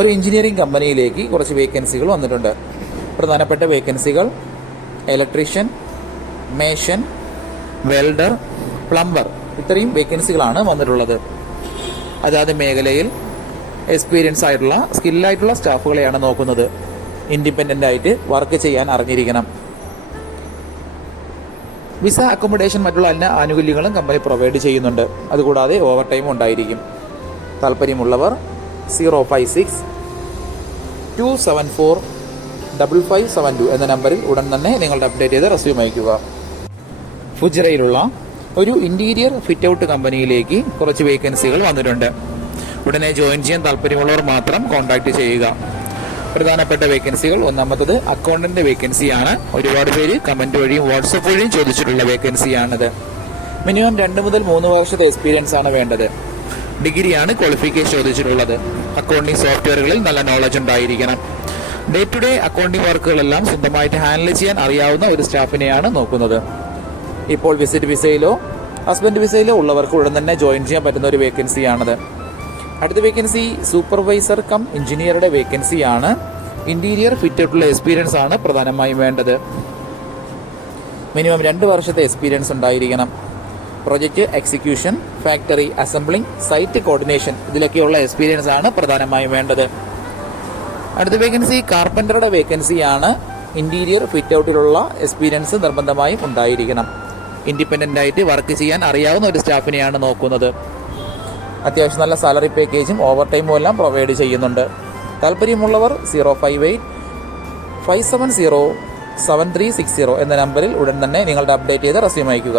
ഒരു എഞ്ചിനീയറിംഗ് കമ്പനിയിലേക്ക് കുറച്ച് വേക്കൻസികൾ വന്നിട്ടുണ്ട്. പ്രധാനപ്പെട്ട വേക്കൻസികൾ ഇലക്ട്രീഷ്യൻ മേഷൻ വെൽഡർ പ്ലംബർ ഇത്രയും വേക്കൻസികളാണ് വന്നിട്ടുള്ളത്. അതാത് മേഖലയിൽ എക്സ്പീരിയൻസ് ആയിട്ടുള്ള സ്കില്ലായിട്ടുള്ള സ്റ്റാഫുകളെയാണ് നോക്കുന്നത്. ഇൻഡിപെൻഡന്റ് ആയിട്ട് വർക്ക് ചെയ്യാൻ അറിഞ്ഞിരിക്കണം. വിസ അക്കോമഡേഷൻ മറ്റുള്ള എല്ലാ ആനുകൂല്യങ്ങളും കമ്പനി പ്രൊവൈഡ് ചെയ്യുന്നുണ്ട്. അതുകൂടാതെ ഓവർ ടൈം ഉണ്ടായിരിക്കും. താല്പര്യമുള്ളവർ zero five six two seven four double five seven two എന്ന നമ്പറിൽ ഉടൻ തന്നെ നിങ്ങളുടെ അപ്ഡേറ്റ് ചെയ്ത് റെസ്യൂം അയക്കുക ഫുജറയിലുള്ള ഒരു ഇന്റീരിയർ ഫിറ്റ് ഔട്ട് കമ്പനിയിലേക്ക് കുറച്ച് വേക്കൻസികൾ വന്നിട്ടുണ്ട്. ഉടനെ ജോയിൻ ചെയ്യാൻ താല്പര്യമുള്ളവർ മാത്രം കോൺടാക്ട് ചെയ്യുക. പ്രധാനപ്പെട്ട വേക്കൻസികൾ ഒന്നാമത്തത് അക്കൗണ്ടന്റ് വേക്കൻസിയാണ് ഒരുപാട് പേര് കമന്റ് വഴിയും വാട്സപ്പ് വഴിയും ചോദിച്ചിട്ടുള്ള വേക്കൻസിയാണിത് മിനിമം രണ്ട് മുതൽ മൂന്ന് വർഷത്തെ എക്സ്പീരിയൻസ് ആണ് വേണ്ടത്. ഡിഗ്രിയാണ് ക്വാളിഫിക്കേഷൻ ചോദിച്ചിട്ടുള്ളത്. അക്കൗണ്ടിങ് സോഫ്റ്റ്വെയറുകളിൽ നല്ല നോളജ് ഉണ്ടായിരിക്കണം. ഡേ ടു ഡേ അക്കൗണ്ടിങ് വർക്കുകളെല്ലാം സ്വന്തമായിട്ട് ഹാൻഡിൽ ചെയ്യാൻ അറിയാവുന്ന ഒരു സ്റ്റാഫിനെയാണ് നോക്കുന്നത്. ഇപ്പോൾ വിസിറ്റ് വിസയിലോ ഹസ്ബൻഡ് വിസയിലോ ഉള്ളവർക്ക് ഉടൻ തന്നെ ജോയിൻ ചെയ്യാൻ പറ്റുന്ന ഒരു വേക്കൻസിയാണത് അടുത്ത വേക്കൻസി സൂപ്പർവൈസർ കം എഞ്ചിനീയറുടെ വേക്കൻസിയാണ് ഇന്റീരിയർ ഫിറ്റുള്ള എക്സ്പീരിയൻസ് ആണ് പ്രധാനമായും വേണ്ടത്. മിനിമം രണ്ട് വർഷത്തെ എക്സ്പീരിയൻസ് ഉണ്ടായിരിക്കണം. Project execution factory assembling site coordination ഇതിലൊക്കെയുള്ള experience ആണ് പ്രധാനമായും വേണ്ടത്. അടുത്ത വേക്കൻസി കാർപ്പന്ററുടെ വേക്കൻസിയാണ് ഇന്റീരിയർ ഫിറ്റ് ഔട്ടിലുള്ള എക്സ്പീരിയൻസ് നിർബന്ധമായും ഉണ്ടായിരിക്കണം. ഇൻഡിപെൻഡന്റ് ആയിട്ട് വർക്ക് ചെയ്യാൻ അറിയാവുന്ന ഒരു സ്റ്റാഫിനെയാണ് നോക്കുന്നത്. അത്യാവശ്യം നല്ല സാലറി പാക്കേജും ഓവർ ടൈമും എല്ലാം പ്രൊവൈഡ് ചെയ്യുന്നുണ്ട്. താല്പര്യമുള്ളവർ zero five eight five seven zero seven three six zero എന്ന നമ്പറിൽ ഉടൻ തന്നെ നിങ്ങളുടെ അപ്ഡേറ്റ് ചെയ്ത് റെസ്യൂം അയക്കുക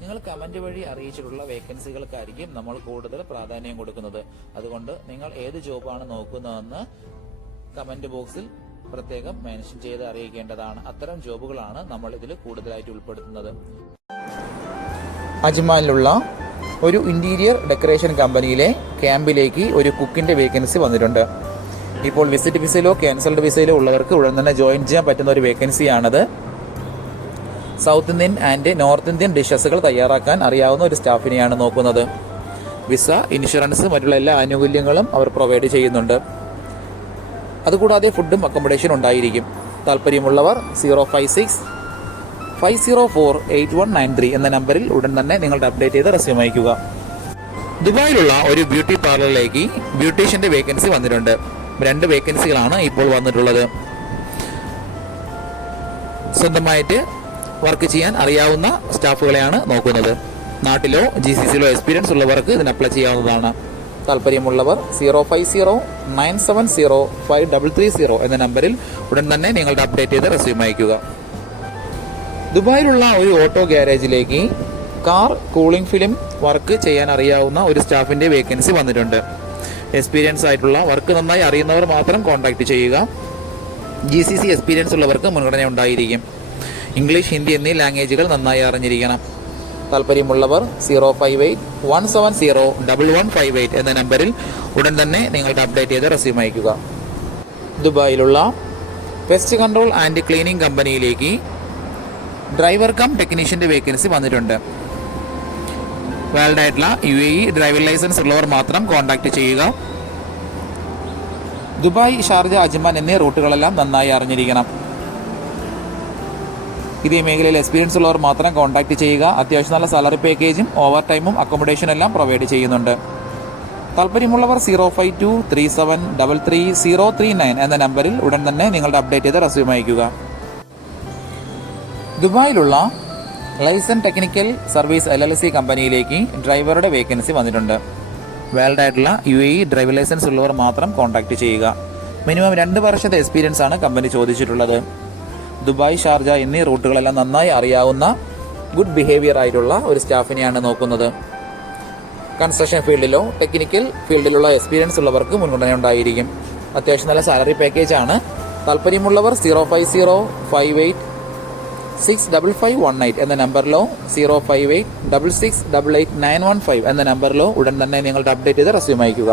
നിങ്ങൾ കമന്റ് വഴി അറിയിച്ചിട്ടുള്ള വേക്കൻസികൾക്കായിരിക്കും നമ്മൾ കൂടുതൽ പ്രാധാന്യം കൊടുക്കുന്നത്. അതുകൊണ്ട് നിങ്ങൾ ഏത് ജോബാണ് നോക്കുന്നതെന്ന് കമന്റ് ബോക്സിൽ പ്രത്യേകം മെൻഷൻ ചെയ്ത് അറിയിക്കേണ്ടതാണ്. അത്തരം ജോബുകളാണ് നമ്മൾ ഇതിൽ കൂടുതലായിട്ട് ഉൾപ്പെടുത്തുന്നത്. അജ്മാനിലുള്ള ഒരു ഇന്റീരിയർ ഡെക്കറേഷൻ കമ്പനിയിലെ ക്യാമ്പിലേക്ക് ഒരു കുക്കിന്റെ വേക്കൻസി വന്നിട്ടുണ്ട്. ഇപ്പോൾ വിസിറ്റ് വിസയിലോ ക്യാൻസൽഡ് വിസയിലോ ഉള്ളവർക്ക് ഉടൻ തന്നെ ജോയിൻ ചെയ്യാൻ പറ്റുന്ന ഒരു വേക്കൻസിയാണത്. South Indian and north Indian ഡിഷസുകൾ തയ്യാറാക്കാൻ അറിയാവുന്ന ഒരു സ്റ്റാഫിനെയാണ് നോക്കുന്നത്. വിസ ഇൻഷുറൻസ് മറ്റുള്ള എല്ലാ ആനുകൂല്യങ്ങളും അവർ പ്രൊവൈഡ് ചെയ്യുന്നുണ്ട്. അതുകൂടാതെ ഫുഡും അക്കോമഡേഷൻ ഉണ്ടായിരിക്കും. താല്പര്യമുള്ളവർ zero five six five zero four eight one nine three എന്ന നമ്പറിൽ ഉടൻ തന്നെ നിങ്ങളുടെ അപ്ഡേറ്റ് ചെയ്ത് റെസ്യൂം അയക്കുക ദുബായിലുള്ള ഒരു ബ്യൂട്ടി പാർലറിലേക്ക് ബ്യൂട്ടീഷ്യന്റെ വേക്കൻസി വന്നിട്ടുണ്ട്. രണ്ട് വേക്കൻസികളാണ് ഇപ്പോൾ വന്നിട്ടുള്ളത്. സ്വന്തമായിട്ട് വർക്ക് ചെയ്യാൻ അറിയാവുന്ന സ്റ്റാഫുകളെയാണ് നോക്കുന്നത്. നാട്ടിലോ ജി സി സിയിലോ എക്സ്പീരിയൻസ് ഉള്ളവർക്ക് ഇതിന് അപ്ലൈ ചെയ്യാവുന്നതാണ്. താല്പര്യമുള്ളവർ zero five zero nine seven zero five double three zero എന്ന നമ്പറിൽ ഉടൻ തന്നെ നിങ്ങളുടെ അപ്ഡേറ്റ് ചെയ്ത് റെസ്യൂം അയക്കുക ദുബായിലുള്ള ഒരു ഓട്ടോ ഗ്യാരേജിലേക്ക് കാർ കൂളിംഗ് ഫിലിം വർക്ക് ചെയ്യാൻ അറിയാവുന്ന ഒരു സ്റ്റാഫിന്റെ വേക്കൻസി വന്നിട്ടുണ്ട്. എക്സ്പീരിയൻസ് ആയിട്ടുള്ള വർക്ക് നന്നായി അറിയുന്നവർ മാത്രം കോൺടാക്ട് ചെയ്യുക. ജി സി സി എക്സ്പീരിയൻസ് ഉള്ളവർക്ക് മുൻഗണന ഉണ്ടായിരിക്കും. ഇംഗ്ലീഷ് ഹിന്ദി എന്നീ ലാംഗ്വേജുകൾ നന്നായി അറിഞ്ഞിരിക്കണം. താല്പര്യമുള്ളവർ zero five eight one seven zero double one five eight എന്ന നമ്പറിൽ ഉടൻ തന്നെ നിങ്ങളുടെ അപ്ഡേറ്റ് ചെയ്ത് റെസ്യൂം അയക്കുക ദുബായിലുള്ള പെസ്റ്റ് കൺട്രോൾ ആൻഡ് ക്ലീനിംഗ് കമ്പനിയിലേക്ക് ഡ്രൈവർ കം ടെക്നീഷ്യന്റെ വേക്കൻസി വന്നിട്ടുണ്ട്. വാലിഡ് ആയിട്ടുള്ള U A E driving licence ഉള്ളവർ മാത്രം കോൺടാക്ട് ചെയ്യുക. ദുബായ് ഷാർജ അജ്മാൻ എന്നീ റൂട്ടുകളെല്ലാം നന്നായി അറിഞ്ഞിരിക്കണം. ഇതേ മേഖലയിൽ എക്സ്പീരിയൻസ് ഉള്ളവർ മാത്രം കോൺടാക്ട് ചെയ്യുക. അത്യാവശ്യം നല്ല സാലറി പാക്കേജും ഓവർ ടൈമും അക്കോമഡേഷനും എല്ലാം പ്രൊവൈഡ് ചെയ്യുന്നുണ്ട്. താല്പര്യമുള്ളവർ zero five two three seven double three zero three nine എന്ന നമ്പറിൽ ഉടൻ തന്നെ നിങ്ങളുടെ അപ്ഡേറ്റ് ചെയ്ത റെസ്യൂം അയക്കുക ദുബായിലുള്ള liaison technical service L L C കമ്പനിയിലേക്ക് ഡ്രൈവറുടെ വേക്കൻസി വന്നിട്ടുണ്ട്. വാലിഡ് ആയിട്ടുള്ള U A E driver licence ഉള്ളവർ മാത്രം കോൺടാക്ട് ചെയ്യുക. മിനിമം രണ്ട് വർഷത്തെ എക്സ്പീരിയൻസ് ആണ് കമ്പനി ചോദിച്ചിട്ടുള്ളത്. ദുബായ് ഷാർജ എന്നീ റൂട്ടുകളെല്ലാം നന്നായി അറിയാവുന്ന ഗുഡ് ബിഹേവിയർ ആയിട്ടുള്ള ഒരു സ്റ്റാഫിനെയാണ് നോക്കുന്നത്. കൺസ്ട്രക്ഷൻ ഫീൽഡിലോ ടെക്നിക്കൽ ഫീൽഡിലുള്ള എക്സ്പീരിയൻസ് ഉള്ളവർക്ക് മുൻഗണന ഉണ്ടായിരിക്കും. അത്യാവശ്യം നല്ല സാലറി പാക്കേജ് ആണ്. താല്പര്യമുള്ളവർ zero five zero five eight six double five one eight എന്ന നമ്പറിലോ zero five eight double six double eight nine one five എന്ന നമ്പറിലോ ഉടൻ തന്നെ നിങ്ങളുടെ അപ്ഡേറ്റ് ചെയ്ത് റെസ്യൂം അയക്കുക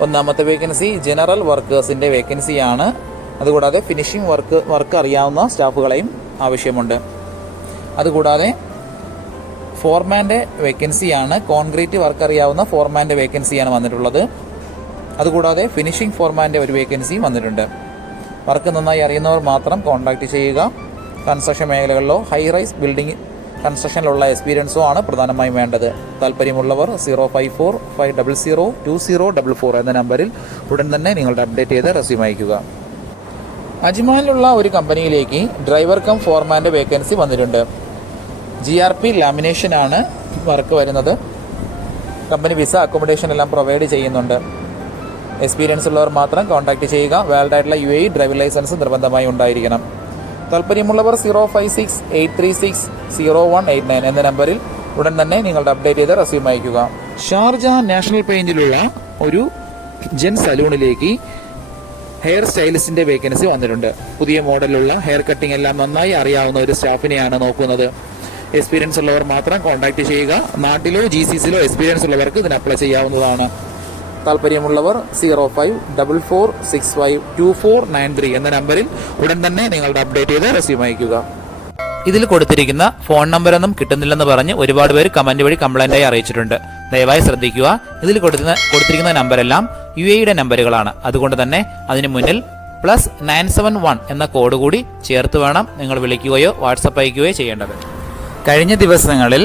ഒന്നാമത്തെ വേക്കൻസി ജനറൽ വർക്കേഴ്സിന്റെ വേക്കൻസിയാണ് അതുകൂടാതെ ഫിനിഷിംഗ് വർക്ക് വർക്ക് അറിയാവുന്ന സ്റ്റാഫുകളെയും ആവശ്യമുണ്ട്. അതുകൂടാതെ ഫോർമാന്റെ വേക്കൻസിയാണ് കോൺക്രീറ്റ് വർക്ക് അറിയാവുന്ന ഫോർമാന്റെ വേക്കൻസിയാണ് വന്നിട്ടുള്ളത്. അതുകൂടാതെ ഫിനിഷിംഗ് ഫോർമാന്റെ ഒരു വേക്കൻസിയും വന്നിട്ടുണ്ട്. വർക്ക് നന്നായി അറിയുന്നവർ മാത്രം കോൺടാക്ട് ചെയ്യുക. കൺസ്ട്രക്ഷൻ മേഖലകളിലോ ഹൈ റൈസ് ബിൽഡിംഗ് കൺസ്ട്രക്ഷനിലുള്ള എക്സ്പീരിയൻസും ആണ് പ്രധാനമായും വേണ്ടത്. താല്പര്യമുള്ളവർ zero five four five double zero two zero double four എന്ന നമ്പറിൽ ഉടൻ തന്നെ നിങ്ങളുടെ അപ്ഡേറ്റ് ചെയ്ത് റെസ്യൂം അയക്കുക അജ്മാനിലുള്ള ഒരു കമ്പനിയിലേക്ക് ഡ്രൈവർ കം ഫോർമാന്റെ വേക്കൻസി വന്നിട്ടുണ്ട്. ജി ആർ പി ലാമിനേഷൻ ആണ് വർക്ക് വരുന്നത്. കമ്പനി വിസ അക്കോമഡേഷൻ എല്ലാം പ്രൊവൈഡ് ചെയ്യുന്നുണ്ട്. എക്സ്പീരിയൻസ് ഉള്ളവർ മാത്രം കോൺടാക്ട് ചെയ്യുക. വാലിഡ് ആയിട്ടുള്ള യു എ ഡ്രൈവിംഗ് ലൈസൻസ് നിർബന്ധമായി ഉണ്ടായിരിക്കണം. താല്പര്യമുള്ളവർ zero five six eight three six zero one eight nine എന്ന നമ്പറിൽ ഉടൻ തന്നെ നിങ്ങളുടെ അപ്ഡേറ്റ് ചെയ്ത റെസ്യൂം അയക്കുക ഷാർജ നാഷണൽ പെയിന്റിലുള്ള ഒരു ജെൻ സലൂണിലേക്ക് ഹെയർ സ്റ്റൈലിസ്റ്റിന്റെ വേക്കൻസി വന്നിട്ടുണ്ട്. പുതിയ മോഡലുള്ള ഹെയർ കട്ടിംഗ് എല്ലാം നന്നായി അറിയാവുന്ന ഒരു സ്റ്റാഫിനെയാണ് നോക്കുന്നത്. എക്സ്പീരിയൻസ് ഉള്ളവർ മാത്രം കോൺടാക്ട് ചെയ്യുക. നാട്ടിലോ ജി സി സിയിലോ എക്സ്പീരിയൻസ് ഉള്ളവർക്ക് ഇതിന് അപ്ലൈ ചെയ്യാവുന്നതാണ്. താല്പര്യമുള്ളവർ zero five double four six five two four nine three എന്ന നമ്പറിൽ ഉടൻ തന്നെ നിങ്ങളുടെ അപ്ഡേറ്റ് ചെയ്ത് റെസ്യൂം അയക്കുക ഇതിൽ കൊടുത്തിരിക്കുന്ന ഫോൺ നമ്പറൊന്നും കിട്ടുന്നില്ലെന്ന് പറഞ്ഞ് ഒരുപാട് പേര് കമന്റ് വഴി കംപ്ലൈന്റ് ആയി അറിയിച്ചിട്ടുണ്ട്. ദയവായി ശ്രദ്ധിക്കുക. ഇതിൽ കൊടുക്കുന്ന കൊടുത്തിരിക്കുന്ന നമ്പരെല്ലാം യു എയുടെ നമ്പറുകളാണ്. അതുകൊണ്ട് തന്നെ അതിന് മുന്നിൽ പ്ലസ് നയൻ സെവൻ വൺ എന്ന കോഡ് കൂടി ചേർത്ത് വേണം നിങ്ങൾ വിളിക്കുകയോ വാട്സപ്പ് അയക്കുകയോ ചെയ്യേണ്ടത്. കഴിഞ്ഞ ദിവസങ്ങളിൽ